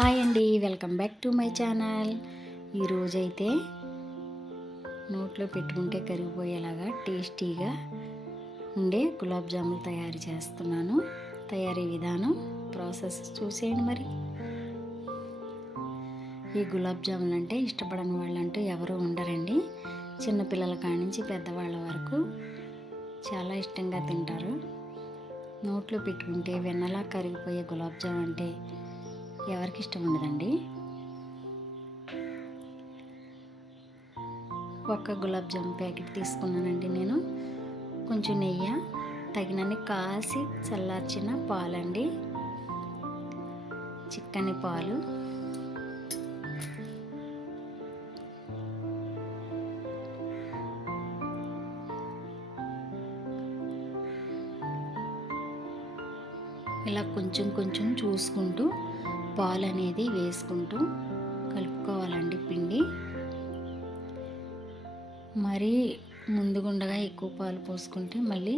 Hi అండి, welcome back to my channel. ఈరోజైతే నోట్లో పెట్టుకుంటే కరిగిపోయేలాగా టేస్టీగా ఉండే గులాబ్ జాములు తయారు చేస్తున్నాను. తయారీ విధానం ప్రాసెస్ చూసేయండి. మరి ఈ గులాబ్ జాములు అంటే ఇష్టపడని వాళ్ళంటూ ఎవరు ఉండరండి. చిన్నపిల్లల కానించి పెద్దవాళ్ళ వరకు చాలా ఇష్టంగా తింటారు. నోట్లో పెట్టుకుంటే వెన్నలా కరిగిపోయే గులాబ్ జామ్ అంటే ఎవరికి ఇష్టం ఉండదండి. ఒక గులాబ్ జామ్ ప్యాకెట్ తీసుకున్నానండి నేను. కొంచెం నెయ్యి, తగినన్ని కాసి చల్లార్చిన పాలండి, చిక్కని పాలు, ఇలా కొంచెం కొంచెం చూసుకుంటూ పాలు అనేది వేసుకుంటూ కలుపుకోవాలండి. పిండి మరీ ముందుగుండగా ఎక్కువ పాలు పోసుకుంటే మళ్ళీ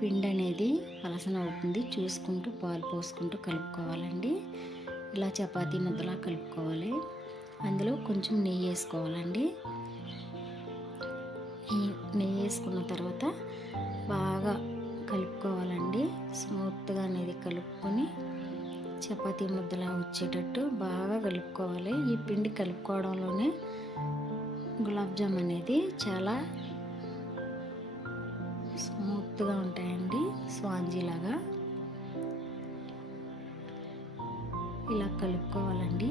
పిండి అనేది పలసన అవుతుంది. చూసుకుంటూ పాలు పోసుకుంటూ కలుపుకోవాలండి. ఇలా చపాతీ ముద్దలా కలుపుకోవాలి. అందులో కొంచెం నెయ్యి వేసుకోవాలండి. ఈ నెయ్యి వేసుకున్న తర్వాత బాగా కలుపుకోవాలండి. స్మూత్గా అనేది కలుపుకొని చపాతీ ముద్దలా వచ్చేటట్టు బాగా కలుపుకోవాలి. ఈ పిండి కలుపుకోవడంలోనే గులాబ్ జామ్ అనేది చాలా స్మూత్గా ఉంటాయండి, స్పాంజీలాగా. ఇలా కలుపుకోవాలండి.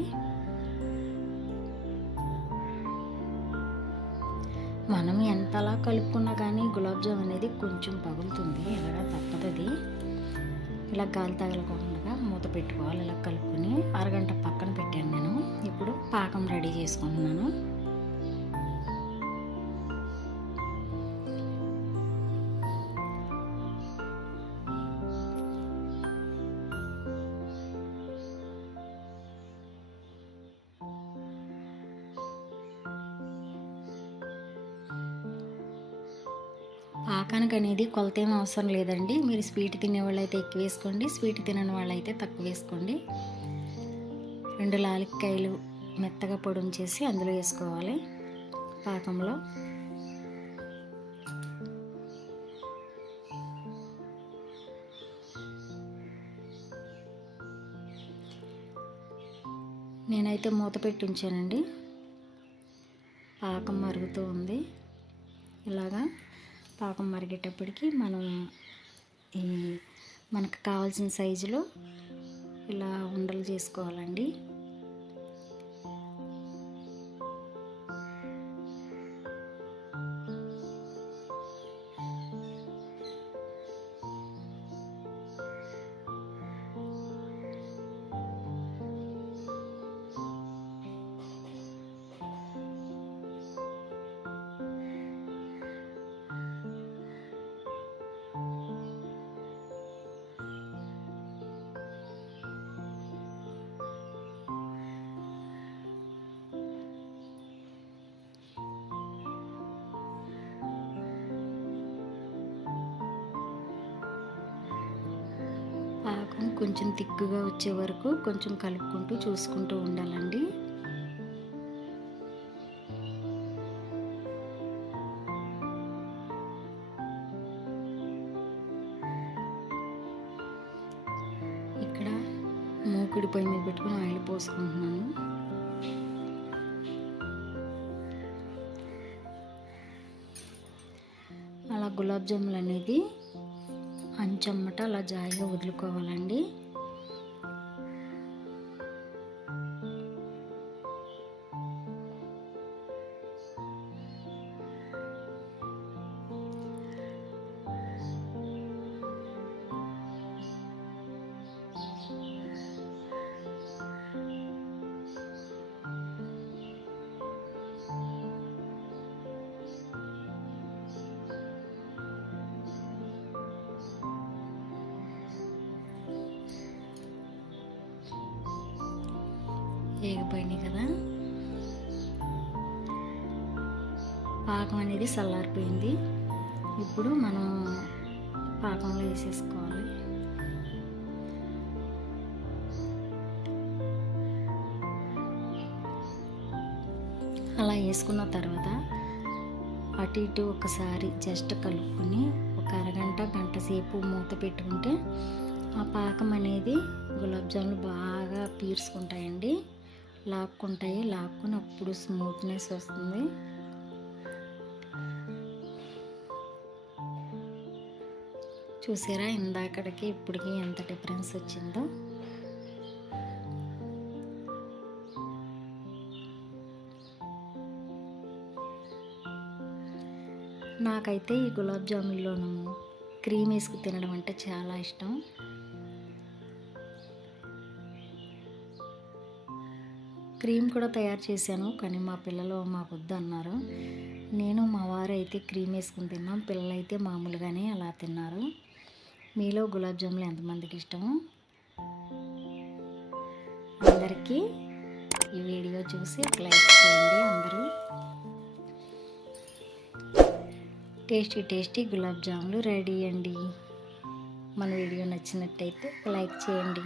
మనం ఎంతలా కలుపుకున్నా కానీ గులాబ్ జామ్ అనేది కొంచెం పగులుతుంది, ఎలాగా తప్పదది. ఇలా గాలి తగలకుండా మూత పెట్టుకోవాలి. ఇలా కలుపుకొని అరగంట పక్కన పెట్టాను నేను. ఇప్పుడు పాకం రెడీ చేసుకుంటున్నాను. పాకానికి అనేది కొలత ఏం అవసరం లేదండి. మీరు స్వీట్ తినేవాళ్ళు అయితే ఎక్కువ వేసుకోండి, స్వీట్ తినని వాళ్ళు అయితే తక్కువ వేసుకోండి. 2 లాలిక్కాయలు మెత్తగా పొడుంచేసి అందులో వేసుకోవాలి పాకంలో. నేనైతే మూత పెట్టి ఉంచానండి. పాకం మరుగుతూ ఉంది. ఇలాగా పాకం మరిగేటప్పటికి మనం మనకు కావాల్సిన సైజులో ఇలా ఉండలు చేసుకోవాలండి. పాకం కొంచెం తిక్కుగా వచ్చే వరకు కొంచెం కలుపుకుంటూ చూసుకుంటూ ఉండాలండి. ఇక్కడ మూకుడి పొయ్యి మీద పెట్టుకుని ఆయిల్ పోసుకుంటున్నాను. అలా గులాబ్ జాములు అనేది అంచమ్మట అలా జాయిగా వదులుకోవాలండి. వేగిపోయినాయి కదా. పాకం అనేది చల్లారిపోయింది. ఇప్పుడు మనం పాకంలో వేసేసుకోవాలి. వేసుకున్న తర్వాత అటు ఇటు ఒకసారి జస్ట్ కలుపుకొని ఒక అరగంట గంట సేపు మూత పెట్టుకుంటే ఆ పాకం అనేది గులాబ్ జాములు బాగా పీల్చుకుంటాయండి, లాక్కుని అప్పుడు స్మూత్నెస్ వస్తుంది. చూసారా ఇందాకడికి ఇప్పటికి ఎంత డిఫరెన్స్ వచ్చిందో. నాకైతే ఈ గులాబ్ జామున్లోనూ క్రీమ్ వేసుకు తినడం అంటే చాలా ఇష్టం. క్రీమ్ కూడా తయారు చేశాను, కానీ మా పిల్లలు మాకు వద్దు అన్నారు. నేను మా వారు అయితే క్రీమ్ వేసుకుని తిన్నాం, పిల్లలు అయితే మామూలుగానే అలా తిన్నారు. మీలో గులాబ్ జాములు ఎంతమందికి ఇష్టమో అందరికీ ఈ వీడియో చూసి లైక్ చేయండి. అందరూ టేస్టీ గులాబ్ జాములు రెడీ అండి. మన వీడియో నచ్చినట్టయితే లైక్ చేయండి.